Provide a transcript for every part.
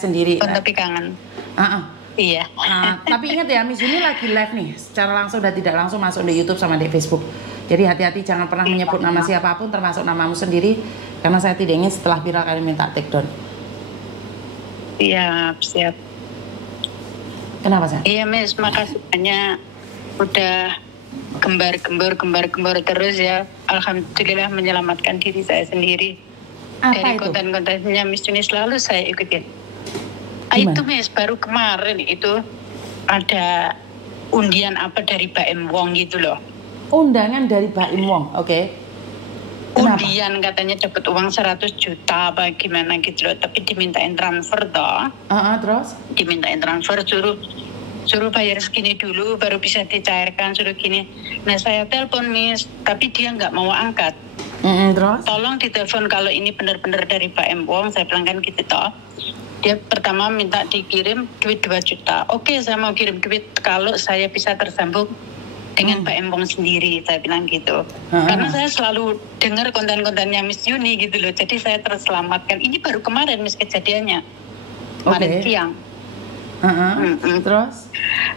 sendiri. Tapi kangen. Iya. Tapi ingat ya, Miss Yuni lagi live nih, secara langsung dan tidak langsung masuk di YouTube sama di Facebook. Jadi hati-hati, jangan pernah menyebut nama siapapun, termasuk namamu sendiri, karena saya tidak ingin setelah viral kalian minta take down. Siap. Kenapa saya? Iya Miss, makasih banyak udah gembar-gembor terus ya. Alhamdulillah menyelamatkan diri saya sendiri. Dari konten-kontennya Miss Yuni selalu saya ikutin. Itu Miss, baru kemarin itu ada undian apa dari Baim Wong gitu loh. Undangan dari Baim Wong, oke. Undian katanya dapat uang 100 juta apa gimana gitu loh, tapi dimintain transfer toh. Terus? Dimintain transfer, suruh bayar segini dulu baru bisa dicairkan, suruh gini. Nah saya telepon Miss, tapi dia nggak mau angkat. Terus? Tolong ditelepon kalau ini benar-benar dari Baim Wong, saya bilang kan gitu toh. Dia pertama minta dikirim duit 2 juta. Oke, saya mau kirim duit kalau saya bisa tersambung dengan Baim Wong sendiri, saya bilang gitu. Karena saya selalu dengar konten-kontennya Miss Yuni gitu loh, jadi saya terselamatkan. Ini baru kemarin Miss kejadiannya, kemarin siang.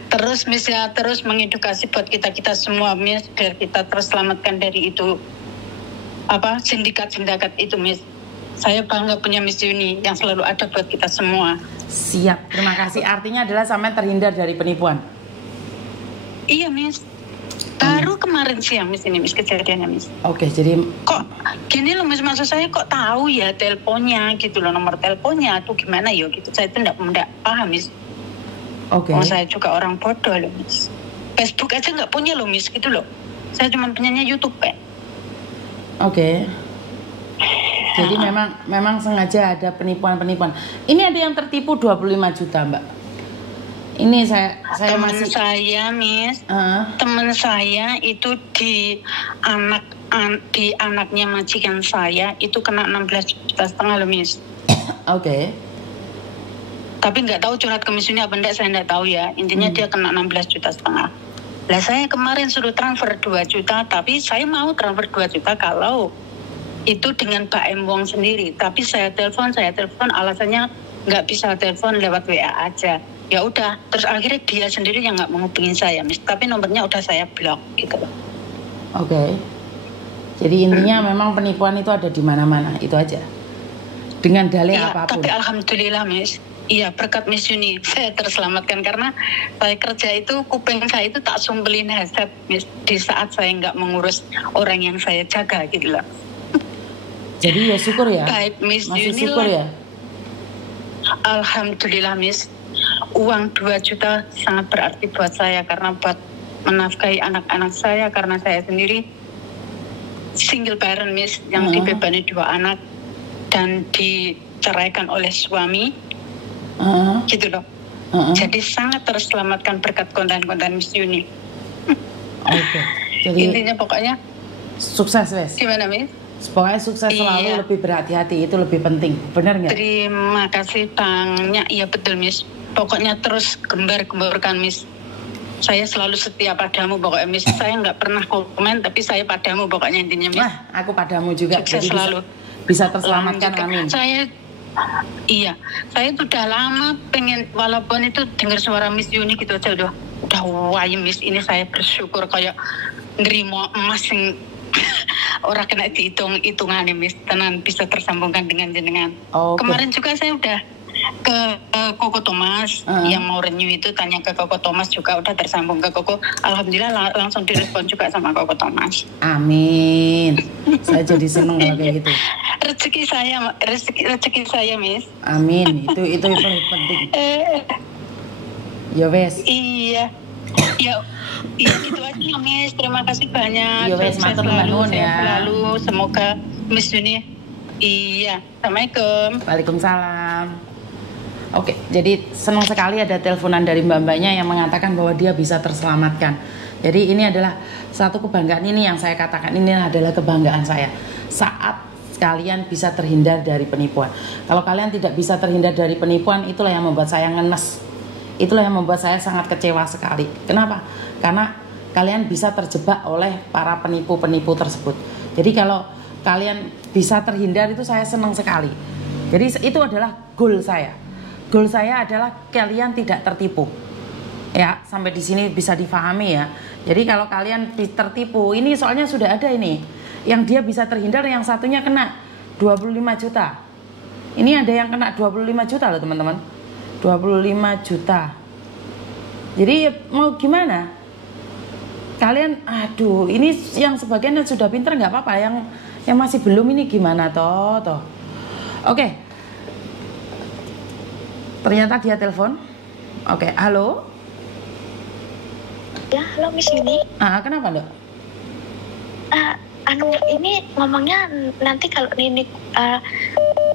Terus Miss ya, terus mengedukasi buat kita semua Miss, biar kita terselamatkan dari itu sindikat itu Miss. Saya bangga punya Miss Yuni yang selalu ada buat kita semua. Siap, terima kasih. Artinya adalah sampai terhindar dari penipuan. Iya Miss. Baru kemarin siang Miss ini Miss kejadiannya Miss. Oke, jadi kok gini loh Miss, maksud saya kok tahu ya teleponnya gitu loh, nomor teleponnya tuh gimana ya gitu. Saya itu enggak paham Miss. Oke. Saya juga orang bodoh loh Miss. Facebook aja nggak punya loh Miss gitu loh. Saya cuma punyanya YouTube Pak. Oke. Jadi memang sengaja ada penipuan-penipuan. Ini ada yang tertipu 25 juta, Mbak. Ini saya teman saya Miss. Teman saya itu di anaknya majikan saya itu kena 16,5 juta loh Miss. Oke. Tapi nggak tahu curhat ke Miss Yuni apa enggak, saya nggak tahu ya. Intinya dia kena 16,5 juta. Lah saya kemarin suruh transfer 2 juta, tapi saya mau transfer 2 juta kalau itu dengan Baim Wong sendiri. Tapi saya telepon alasannya nggak bisa telepon, lewat WA aja. Ya udah, terus akhirnya dia sendiri yang nggak menghubungi saya Miss, tapi nomornya udah saya blok gitu. Oke. Jadi intinya memang penipuan itu ada di mana-mana, itu aja. Dengan dalih apapun. Tapi alhamdulillah Miss, iya berkat Miss Yuni saya terselamatkan, karena saya kerja itu kuping saya itu tak sumbelin hasad Miss, di saat saya nggak mengurus orang yang saya jaga gitu loh. Jadi ya syukur ya. Baik Miss masih Yuni syukur ya. Alhamdulillah Miss, uang 2 juta sangat berarti buat saya, karena buat menafkahi anak-anak saya, karena saya sendiri single parent Miss, yang dibebani 2 anak dan diceraikan oleh suami gitu loh. Jadi sangat terselamatkan berkat konten-konten Miss Yuni. Oke. Jadi intinya pokoknya sukses Wes. Gimana Miss? Pokoknya sukses selalu, lebih berhati-hati itu lebih penting, benar nggak? Terima kasih banyak, iya betul Miss. Pokoknya terus gembar-gemborkan Miss. Saya selalu setia padamu pokoknya Miss. Saya nggak pernah komen, tapi saya padamu pokoknya intinya Miss. Wah, aku padamu juga. Sukses selalu. Bisa terselamatkan, amin. Saya sudah lama pengen, walaupun itu dengar suara Miss Yuni gitu aja udah wayang Miss. Ini saya bersyukur kayak nerimo emas yang orang kena dihitung-hitungan nih Miss, tenan bisa tersambungkan dengan jenengan. Kemarin juga saya udah ke Koko Thomas yang mau renew itu, tanya ke Koko Thomas juga udah tersambung ke Koko. Alhamdulillah langsung direspon juga sama Koko Thomas. Amin. Saya jadi seneng kalau kayak gitu. Rezeki saya Miss. Amin. Itu penting. Ya wes. Iya. Ya gitu aja Miss, terima kasih banyak. Ya wes, matur nuwun ya. Selalu semoga Miss Yuni. Iya, Assalamualaikum. Waalaikumsalam. Oke, jadi senang sekali ada teleponan dari mbak-mbaknya yang mengatakan bahwa dia bisa terselamatkan. Jadi ini adalah satu kebanggaan, ini yang saya katakan, ini adalah kebanggaan saya. Saat kalian bisa terhindar dari penipuan. Kalau kalian tidak bisa terhindar dari penipuan, itulah yang membuat saya ngenes. Itulah yang membuat saya sangat kecewa sekali. Kenapa? Karena kalian bisa terjebak oleh para penipu-penipu tersebut. Jadi kalau kalian bisa terhindar itu saya senang sekali. Jadi itu adalah goal saya. goal saya adalah kalian tidak tertipu. Ya, sampai di sini bisa difahami ya. Jadi kalau kalian tertipu, ini soalnya sudah ada ini. Yang dia bisa terhindar, yang satunya kena 25 juta. Ini ada yang kena 25 juta loh teman-teman. 25 juta. Jadi mau gimana? Kalian, aduh, ini yang sebagian yang sudah pinter nggak apa-apa, yang masih belum ini gimana toh. Oke. Ternyata dia telepon. Oke, halo. Ya, halo Miss Yuni. Kenapa dok? Ini ngomongnya nanti kalau nenek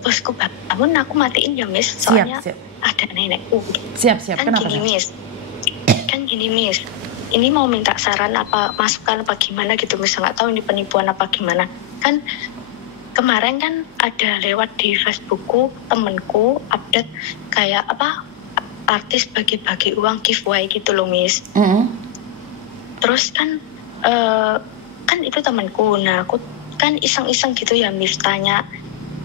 bosku bangun aku matiin ya Miss. Soalnya siap. ada nenekku. Siap. Kan Kenapa? Gini Miss. Ini mau minta saran apa masukan apa gimana gitu Miss. Nggak tahu ini penipuan apa gimana. Kan kemarin kan ada lewat di Facebookku temenku update kayak apa artis bagi-bagi uang giveaway gitu loh Miss. Terus kan kan itu temanku, nah aku kan iseng-iseng gitu ya Miss tanya,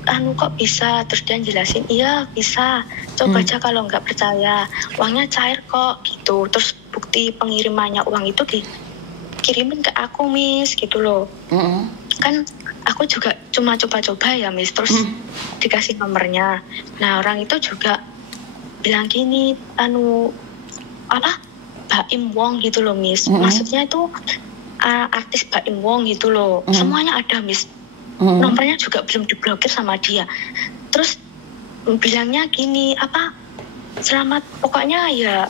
kok bisa? Terus dia jelasin, iya bisa, coba aja kalau nggak percaya, uangnya cair kok gitu. Terus bukti pengirimannya uang itu dikirimin ke aku Miss gitu loh. Kan aku juga cuma coba-coba ya Miss, terus dikasih nomornya. Nah orang itu juga bilang gini, Baim Wong gitu loh Miss. Maksudnya itu artis Baim Wong gitu loh. Semuanya ada Miss. Nomornya juga belum diblokir sama dia. Terus bilangnya gini, selamat pokoknya ya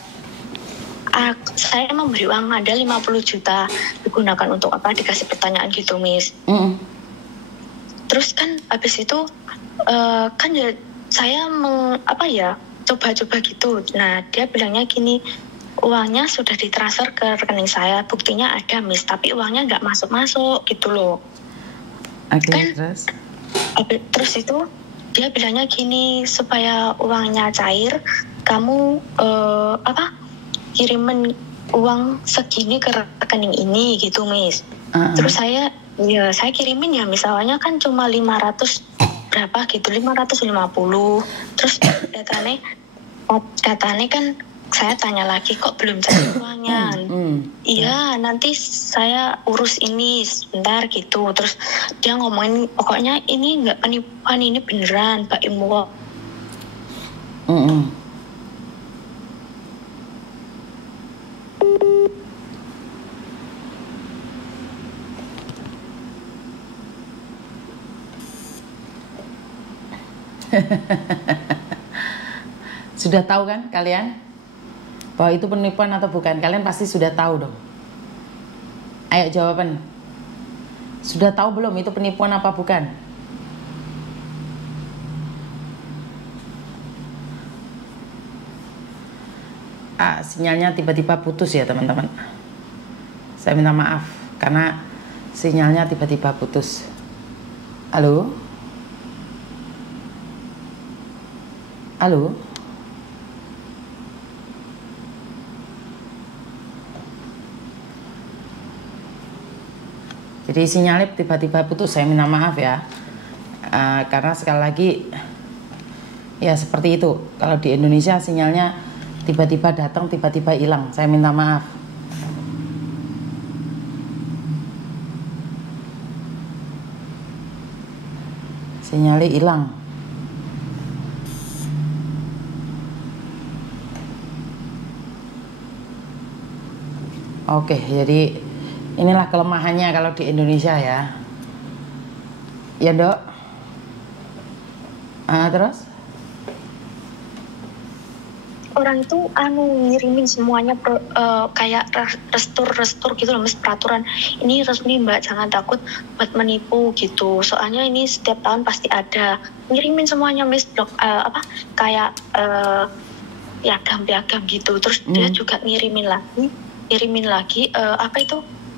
saya memberi uang Anda 50 juta digunakan untuk apa, dikasih pertanyaan gitu Miss. Terus kan habis itu kan ya saya coba-coba gitu. Nah dia bilangnya gini, uangnya sudah ditransfer ke rekening saya, buktinya ada Miss, tapi uangnya nggak masuk gitu loh. Kan terus itu dia bilangnya gini, supaya uangnya cair kamu kirimin uang segini ke rekening ini gitu Miss. Terus saya kirimin ya misalnya kan cuma 500 berapa gitu, 550. Terus katanya kan saya tanya lagi, kok belum cair uangnya? Iya, nanti saya urus ini sebentar gitu. Terus dia ngomongin, pokoknya ini nggak penipuan, ini beneran Mbak Imwo. Sudah tahu kan kalian bahwa itu penipuan atau bukan? Kalian pasti sudah tahu dong. Ayo jawaban. Sudah tahu belum itu penipuan apa bukan? Sinyalnya tiba-tiba putus ya teman-teman. Saya minta maaf karena sinyalnya tiba-tiba putus. Halo? Halo? Jadi sinyalnya tiba-tiba putus, saya minta maaf ya. Karena sekali lagi ya seperti itu. Kalau di Indonesia sinyalnya tiba-tiba datang, tiba-tiba hilang. Saya minta maaf. Sinyalnya hilang. Oke, jadi inilah kelemahannya kalau di Indonesia ya. Ya dok. Terus? Orang itu ngirimin semuanya kayak restur gitu loh Mas, peraturan ini resmi Mbak, jangan takut buat menipu gitu, soalnya ini setiap tahun pasti ada, ngirimin semuanya Mas, kayak piagam gitu. Terus dia juga ngirimin lagi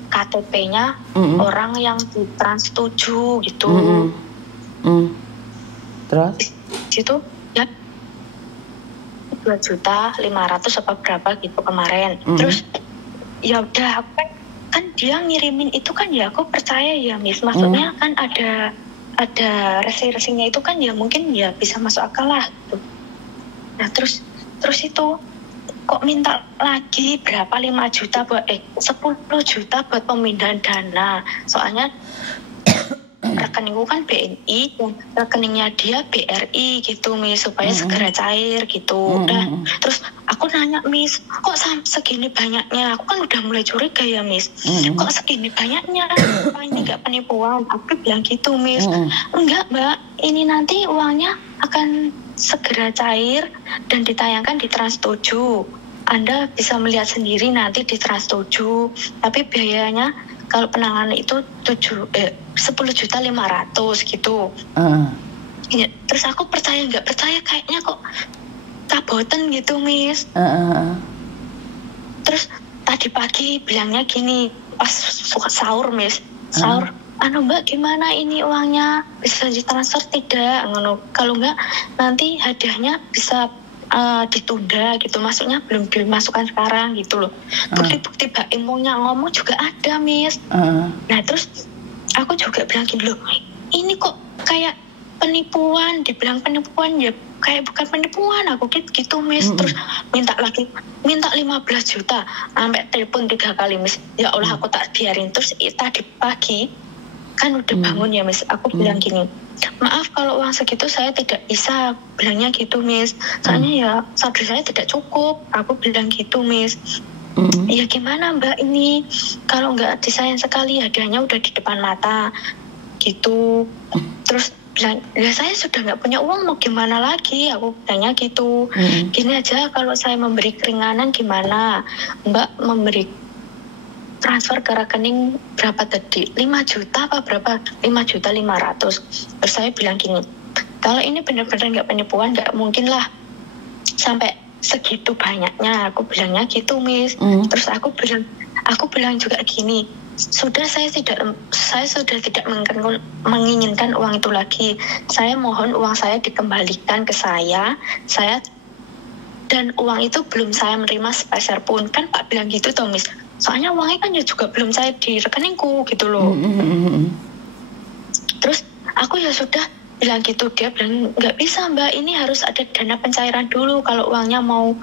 KTP-nya orang yang di Trans 7 gitu. Terus? Situ ya 2.500.000 apa berapa gitu kemarin. Terus ya udah aku kan dia ngirimin itu kan ya aku percaya ya Miss. Maksudnya kan ada resi-resinya itu kan ya mungkin ya bisa masuk akal lah gitu. Nah terus itu kok minta lagi berapa 5 juta buat 10 juta buat pemindahan dana. Soalnya rekeningku kan BNI, rekeningnya dia BRI gitu Miss, supaya segera cair gitu. Nah, terus aku nanya Miss, kok segini banyaknya? Aku kan udah mulai curiga ya Miss, kok segini banyaknya? Apa ini nggak penipuan? Aku bilang gitu Miss. Enggak Mbak, ini nanti uangnya akan segera cair dan ditayangkan di Trans 7. Anda bisa melihat sendiri nanti di Trans 7, tapi biayanya kalau penanganan itu 10.500.000 gitu. Ya, terus aku percaya nggak percaya, kayaknya kok kaboten gitu Miss. Terus tadi pagi bilangnya gini, pas sahur Miss, sahur, Mbak gimana ini uangnya, bisa ditransfer tidak? Kalau nggak nanti hadiahnya bisa ditunda gitu, maksudnya belum dimasukkan sekarang gitu loh. Bukti-bukti Mbak Imongnya ngomong juga ada Miss. Nah terus aku juga bilang gini loh, ini kok kayak penipuan, dibilang penipuan ya kayak bukan penipuan, aku gitu Miss. Terus minta 15 juta, sampai telepon 3 kali Miss. Ya Allah aku tak biarin. Terus tadi pagi kan udah bangun ya Miss, aku bilang gini, maaf kalau uang segitu saya tidak bisa, bilangnya gitu Miss, soalnya ya saldo saya tidak cukup, aku bilang gitu Miss. Ya gimana Mbak ini, kalau nggak disayang sekali hadiahnya udah di depan mata gitu. Terus bilang, ya saya sudah nggak punya uang, mau gimana lagi, aku bilangnya gitu. Gini aja, kalau saya memberi keringanan gimana, Mbak memberi transfer ke rekening berapa tadi, 5 juta apa berapa, 5.500.000. Terus saya bilang gini, kalau ini benar-benar nggak penipuan, nggak mungkin lah sampai segitu banyaknya, aku bilangnya gitu Miss. Terus aku bilang juga gini, saya sudah tidak menginginkan uang itu lagi, saya mohon uang saya dikembalikan ke saya, dan uang itu belum saya menerima sepeser pun, kan Pak bilang gitu toh Miss, soalnya uangnya kan juga belum saya di rekeningku gitu loh. Terus aku ya sudah bilang gitu, dia bilang nggak bisa Mbak, ini harus ada dana pencairan dulu, kalau uangnya mau,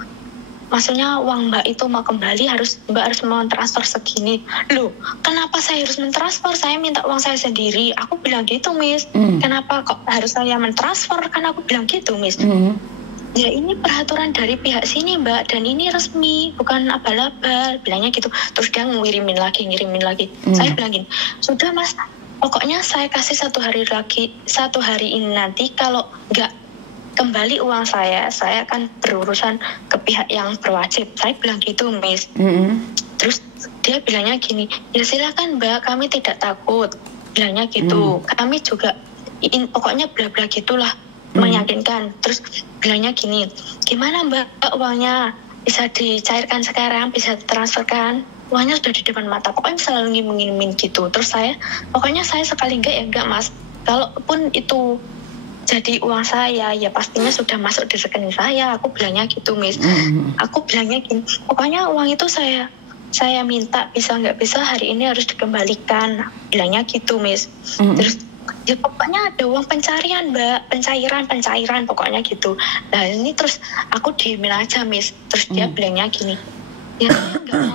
maksudnya uang Mbak itu mau kembali Mbak harus mentransfer segini. Loh, kenapa saya harus mentransfer? Saya minta uang saya sendiri. Aku bilang gitu Miss. Kenapa kok harus saya mentransfer? Kan aku bilang gitu Miss. Ya ini peraturan dari pihak sini Mbak, dan ini resmi, bukan abal-abal, bilangnya gitu. Terus dia ngirimin lagi. Saya bilang gini, sudah Mas, pokoknya saya kasih 1 hari ini, nanti kalau nggak kembali uang saya akan berurusan ke pihak yang berwajib. Saya bilang gitu Miss. Terus dia bilangnya gini, ya silakan Mbak, kami tidak takut, bilangnya gitu. Kami juga pokoknya bla bla gitulah, meyakinkan. Terus bilangnya gini, gimana Mbak uangnya, bisa dicairkan sekarang, bisa ditransferkan, uangnya sudah di depan mata, pokoknya selalu ngirimin gitu. Terus pokoknya saya sekali enggak Mas, kalaupun itu jadi uang saya, ya pastinya sudah masuk di rekening saya, aku bilangnya gitu Miss. Aku bilangnya gini, pokoknya uang itu saya minta, bisa nggak bisa hari ini harus dikembalikan, bilangnya gitu Miss. Terus ya pokoknya ada uang pencairan Mbak, pencairan pokoknya gitu. Nah ini terus aku diemin aja Miss. Terus dia bilangnya gini, ya saya nggak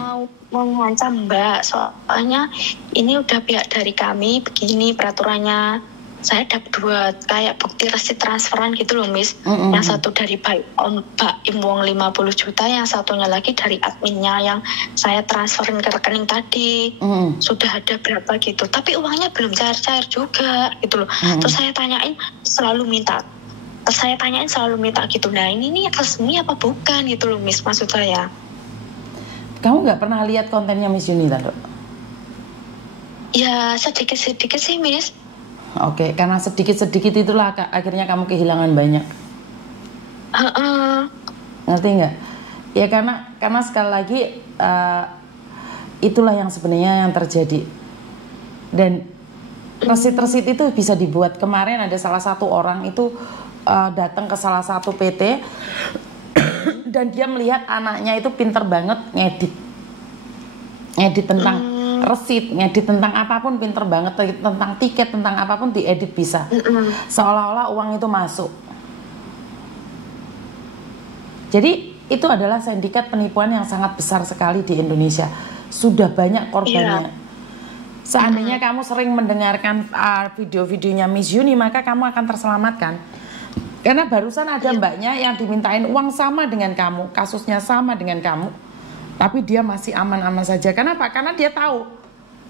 mau mengancam Mbak, soalnya ini udah pihak dari kami begini peraturannya. Saya dapat 2 kayak bukti resi transferan gitu loh Miss. Yang satu dari Mbak Imwong 50 juta, yang satunya lagi dari adminnya yang saya transferin ke rekening tadi. Sudah ada berapa gitu, tapi uangnya belum cair-cair juga gitu loh. Terus saya tanyain selalu minta gitu. Nah ini resmi apa bukan gitu loh Miss, maksud saya. Kamu nggak pernah lihat kontennya Miss Yunita dok? Ya sedikit-sedikit sih Miss. Oke, karena sedikit-sedikit itulah akhirnya kamu kehilangan banyak. Ngerti nggak? Ya karena sekali lagi itulah yang sebenarnya yang terjadi. Dan resit-resit itu bisa dibuat. Kemarin ada salah satu orang itu datang ke salah satu PT dan dia melihat anaknya itu pinter banget ngedit tentang resit, ngedit tentang apapun, pinter banget, tentang tiket, tentang apapun diedit bisa, seolah-olah uang itu masuk. Jadi itu adalah sindikat penipuan yang sangat besar sekali di Indonesia. Sudah banyak korbannya. Seandainya kamu sering mendengarkan video-videonya Miss Yuni, maka kamu akan terselamatkan. Karena barusan ada mbaknya yang dimintain uang sama dengan kamu, kasusnya sama dengan kamu, tapi dia masih aman-aman saja. Kenapa? Karena dia tahu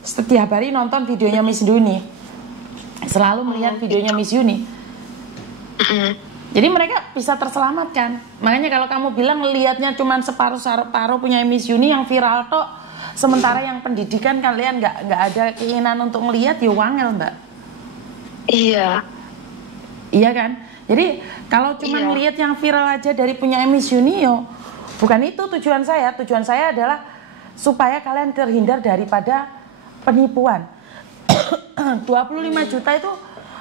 setiap hari nonton videonya Miss Yuni, selalu melihat videonya Miss Yuni. Jadi mereka bisa terselamatkan. Makanya kalau kamu bilang lihatnya cuma separuh-separuh punya Miss Yuni yang viral tok, sementara yang pendidikan kalian nggak ada keinginan untuk ngelihat, ya wangel mbak. Iya. Iya kan? Jadi kalau cuma ngelihat yang viral aja dari punya Miss Yuni, yo bukan itu tujuan saya. Tujuan saya adalah supaya kalian terhindar daripada penipuan. 25 juta itu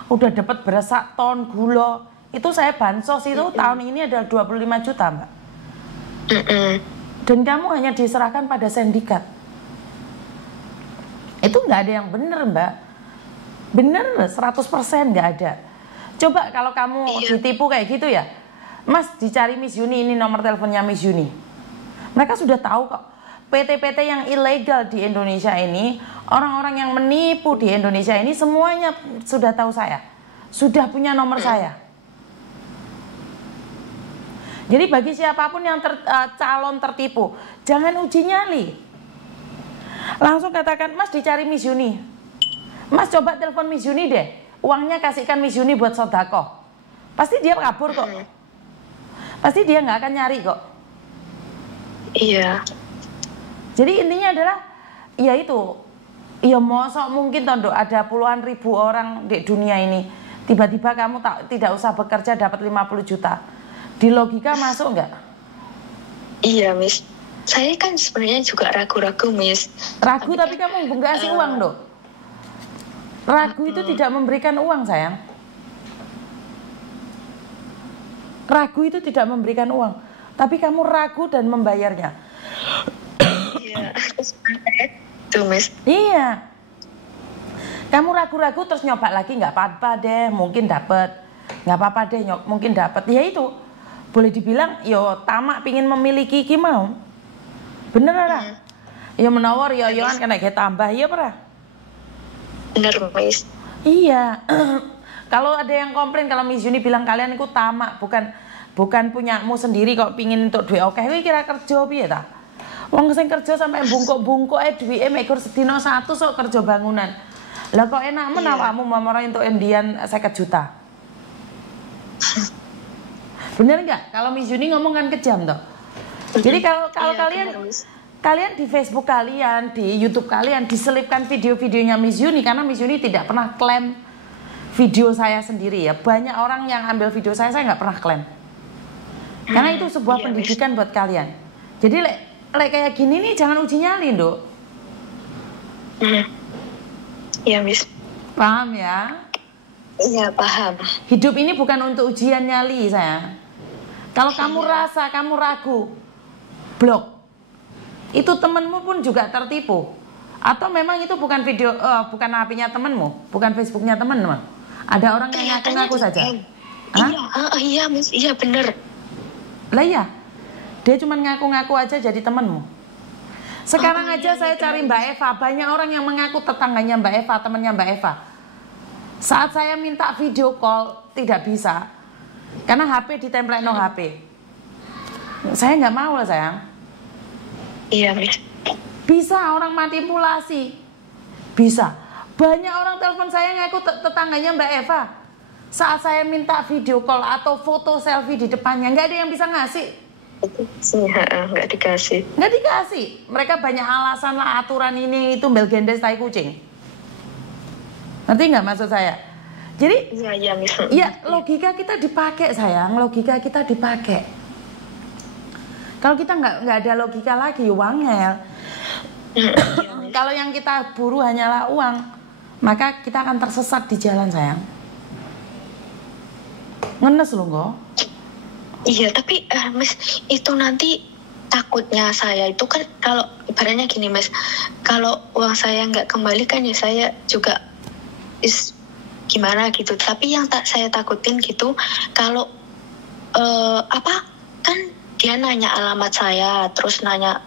udah dapat beras sak ton, gula. Itu saya bansos itu tahun ini adalah 25 juta mbak. Dan kamu hanya diserahkan pada sindikat. Itu nggak ada yang bener mbak. Bener 100% nggak ada. Coba kalau kamu ditipu kayak gitu ya, Mas dicari Miss Yuni, ini nomor teleponnya Miss Yuni. Mereka sudah tahu kok. PT-PT yang ilegal di Indonesia ini, orang-orang yang menipu di Indonesia ini semuanya sudah tahu saya. Sudah punya nomor saya. Jadi bagi siapapun yang calon tertipu, jangan uji nyali. Langsung katakan, Mas dicari Miss Yuni. Mas coba telepon Miss Yuni deh. Uangnya kasihkan Miss Yuni buat sodako. Pasti dia kabur kok. Pasti dia nggak akan nyari kok. Iya. Jadi intinya adalah, ya itu. Ya mosok mungkin tondo ada puluhan ribu orang di dunia ini. Tiba-tiba kamu tidak usah bekerja dapat 50 juta. Di logika masuk nggak? Iya, Miss. Saya kan sebenarnya juga ragu-ragu, Miss. Ragu tapi kamu nggak kasih uang dong. Ragu itu tidak memberikan uang, sayang. Ragu itu tidak memberikan uang, tapi kamu ragu dan membayarnya. Iya, itu, Miss. Iya. Kamu ragu-ragu terus nyoba lagi, nggak apa-apa deh, mungkin dapat. Nggak apa-apa deh, mungkin dapat. Ya itu. Boleh dibilang, yo tamak pingin memiliki iki mau. Bener lah. Ya menawar ya yoan kena kayak tambah ya pernah. Bener, Miss. Iya. Kalau ada yang komplain kalau Miss Yuni bilang kalian itu tamak, bukan punyamu sendiri kok pingin untuk duit oke, kowe kira kerja piye ta? Wong sing kerja sampai bungkuk-bungkuk duwike mekur sedina 100 kok kerja bangunan. Lah kok enak men awakmu mamara entuk endian 50 juta. Bener nggak? Kalau Miss Yuni ngomong kan kejam toh. Jadi kalau kalian di Facebook kalian, di YouTube kalian diselipkan video-videonya Miss Yuni, karena Miss Yuni tidak pernah klaim video saya sendiri ya. Banyak orang yang ambil video saya nggak pernah klaim. Karena itu sebuah pendidikan buat kalian. Jadi lek kayak gini nih jangan uji nyali, Nduk. Iya, Miss. Paham ya? Iya, paham. Hidup ini bukan untuk ujian nyali, sayang. Kalau kamu rasa, kamu ragu, blok. Itu temenmu pun juga tertipu. Atau memang itu bukan video, bukan HP-nya temenmu, bukan Facebook-nya temenmu. Ada orang yang ngaku-ngaku saja. Iya, Miss. Iya, bener. Lah iya, dia cuma ngaku-ngaku aja jadi temenmu. Sekarang aja saya cari Mbak Eva, banyak orang yang mengaku tetangganya Mbak Eva, temannya Mbak Eva. Saat saya minta video call, tidak bisa. Karena HP ditempel no HP. Saya nggak mau lah sayang. Iya, Miss. Bisa orang manipulasi. Bisa. Banyak orang telepon saya ngaku tetangganya Mbak Eva. Saat saya minta video call atau foto selfie di depannya, nggak ada yang bisa ngasih. Nggak dikasih. Nggak dikasih. Mereka banyak alasan lah, aturan ini itu belgendes tai kucing. Ngerti nggak maksud saya? Jadi, iya, Miss. Ya logika kita dipakai sayang, logika kita dipakai. Kalau kita nggak ada logika lagi, wangel. Kalau yang kita buru hanyalah uang, maka kita akan tersesat di jalan sayang. Ngenes loh kok. Iya, tapi Miss, itu nanti takutnya saya itu kan kalau ibaratnya gini, Miss, kalau uang saya nggak kembali kan ya saya juga gimana gitu. Tapi yang saya takutin gitu kalau kan dia nanya alamat saya, terus nanya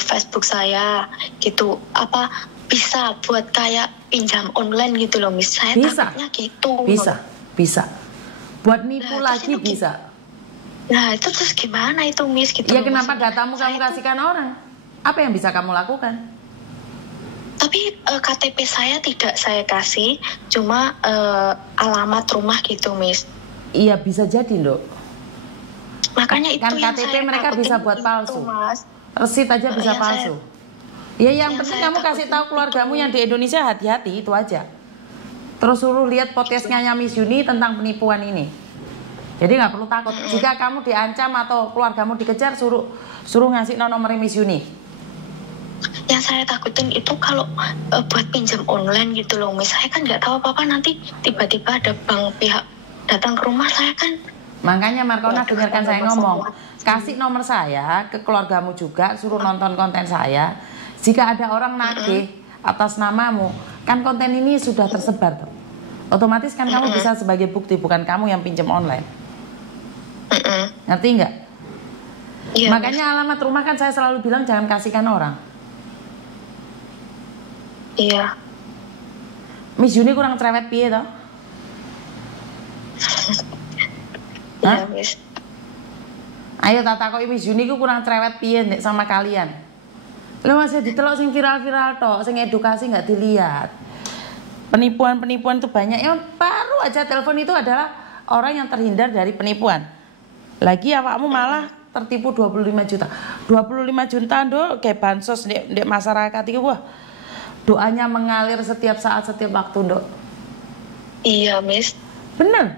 Facebook saya gitu, apa bisa buat kayak pinjam online gitu loh Miss. Saya Bisa. takutnya gitu. Bisa. Buat nipu Nah, lagi terus itu bisa. Nah itu terus gimana itu Miss gitu Ya loh, kenapa maksudnya. datamu kamu Saya tuh- kasihkan orang? Apa yang bisa kamu lakukan? Tapi KTP saya tidak saya kasih, cuma alamat rumah gitu Miss. Iya bisa jadi Dok. Makanya itu Kan yang KTP saya mereka takutin bisa buat itu, palsu. Mas. Resit aja bisa Yang palsu. Ya yang yang penting saya kamu kasih takutin tahu keluargamu itu. yang di Indonesia hati-hati itu aja. Terus suruh lihat podcastnya Miss Yuni tentang penipuan ini. Jadi nggak perlu takut. Jika kamu diancam atau keluargamu dikejar, suruh ngasih nomor Miss Yuni. Yang saya takutin itu kalau buat pinjam online gitu loh Miss. Saya kan nggak tahu apa-apa, nanti tiba-tiba ada bank pihak datang ke rumah saya kan. Makanya Markona Waduh, dengarkan saya masalah. ngomong. Kasih nomor saya ke keluargamu juga, suruh nonton konten saya. Jika ada orang nagih atas namamu, kan konten ini sudah tersebar tuh. Otomatis kan kamu bisa sebagai bukti, bukan kamu yang pinjam online. Ngerti nggak? Iya, Makanya alamat rumah kan saya selalu bilang jangan kasihkan orang. Miss. Iya. Miss Yuni kurang cerewet piye toh? Iya Hah? Miss. Ayo tak takoki Miss Yuni ku kurang cerewet piye Nek, sama kalian. Lo masih ditelok sing viral-viral toh, sing edukasi nggak dilihat. Penipuan-penipuan itu banyak. Yang baru aja telepon itu adalah orang yang terhindar dari penipuan. Lagi awakmu malah tertipu 25 juta. 25 juta Dok, kayak bansos di masyarakat itu wah. Doanya mengalir setiap saat, setiap waktu Dok. Iya Miss. Bener.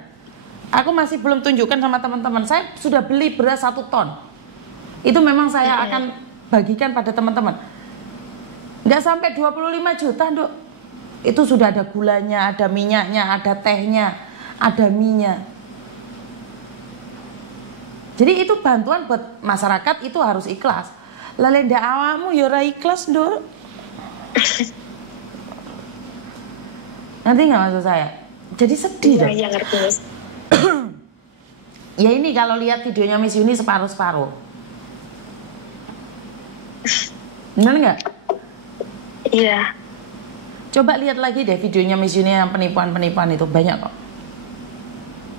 Aku masih belum tunjukkan sama teman-teman. Saya sudah beli beras 1 ton. Itu memang saya akan bagikan pada teman-teman. Nggak sampai 25 juta Dok. Itu sudah ada gulanya, ada minyaknya, ada tehnya, ada minyak. Jadi itu bantuan buat masyarakat itu harus ikhlas. Lelenda awakmu ya ora ikhlas Dok. Nanti nggak maksud saya? Jadi sedih Iya, Dok. iya ngerti Miss. Ya ini kalau lihat videonya Miss Yuni separuh-separuh. Bener nggak? Iya. Coba lihat lagi deh videonya Miss Yuni yang penipuan-penipuan itu banyak kok.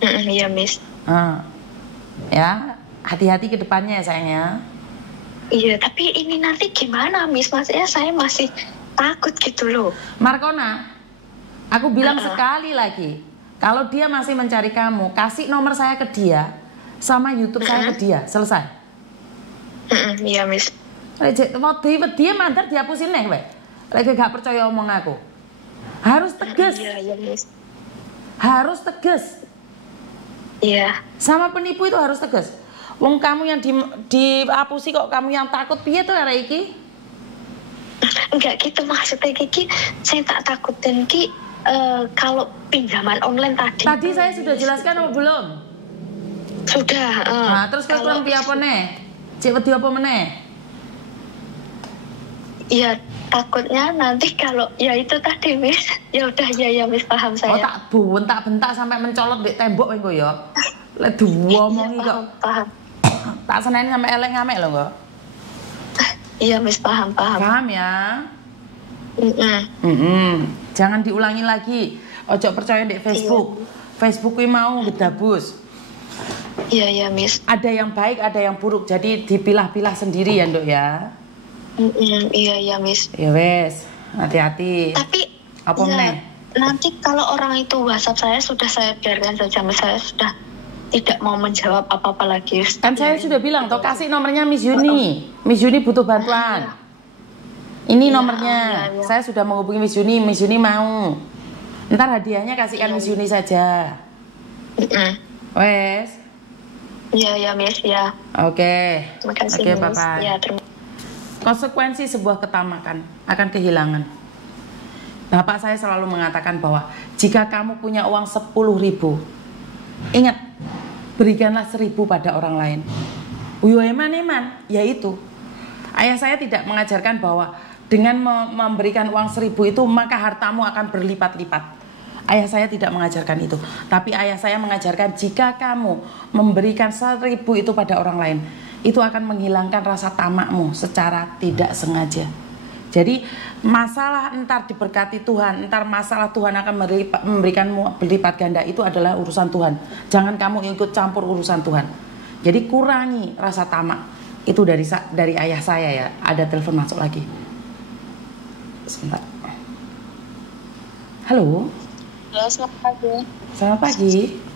Iya Miss. Ya hati-hati ke depannya ya sayangnya. Iya, tapi ini nanti gimana Miss? Maksudnya saya masih takut gitu loh. Markona, aku bilang sekali lagi, kalau dia masih mencari kamu, kasih nomor saya ke dia, sama YouTube saya ke dia, selesai. Iya Miss. Dia mandar dihapusin nih, weh. Lagi gak percaya omong aku. Harus tegas, Iya Miss. harus tegas. Iya. Sama penipu itu harus tegas. Wong kamu yang dihapusi kok kamu yang takut piye tuh arek iki? Enggak gitu maksudnya Kiki. Saya tak takutin Ki kalau pinjaman online tadi. Tadi saya sudah jelaskan apa belum? Sudah. Nah, terus kau kurang piye apa nih? Cek wedi apa meneh? Iya, takutnya nanti kalau ya itu tadi Miss. Ya udah ya Miss, paham saya. Oh tak bentak sampai mencolot di tembok engko ya. Lek diomongi Iya, kok. paham. Tak seneni sampai elek ngamek lho kok. Iya Miss, paham. Paham ya? Jangan diulangi lagi. Ojo percaya di Facebook. Facebook kuwi mau gedabus. Iya Miss. Ada yang baik, ada yang buruk. Jadi dipilah-pilah sendiri ya, Nduk ya. Iya Miss. Ya wes, hati-hati. Tapi Apa ya, meneh? nanti kalau orang itu WhatsApp saya sudah saya biarkan saja Miss. Saya sudah tidak mau menjawab apa-apa lagi. Kan saya sudah bilang, toh kasih nomornya Miss Yuni. Miss Yuni butuh bantuan. Ini nomornya. iya. Saya sudah menghubungi Miss Yuni mau. Ntar hadiahnya kasihkan Miss Yuni saja. Wes. Iya Miss ya. Oke. Terima kasih Oke, Miss. bye-bye. Ya, terima. Konsekuensi sebuah ketamakan akan kehilangan. Bapak saya selalu mengatakan bahwa jika kamu punya uang 10.000, ingat, berikanlah 1.000 pada orang lain. Eman, yaitu ayah saya tidak mengajarkan bahwa dengan memberikan uang 1.000 itu maka hartamu akan berlipat-lipat. Ayah saya tidak mengajarkan itu. Tapi ayah saya mengajarkan jika kamu memberikan 1.000 itu pada orang lain, itu akan menghilangkan rasa tamakmu secara tidak sengaja. Jadi masalah entar diberkati Tuhan, entar masalah Tuhan akan memberikanmu berlipat ganda, itu adalah urusan Tuhan. Jangan kamu ikut campur urusan Tuhan. Jadi kurangi rasa tamak. Itu dari ayah saya ya. Ada telepon masuk lagi. Sebentar. Halo. Halo, selamat pagi. Selamat pagi.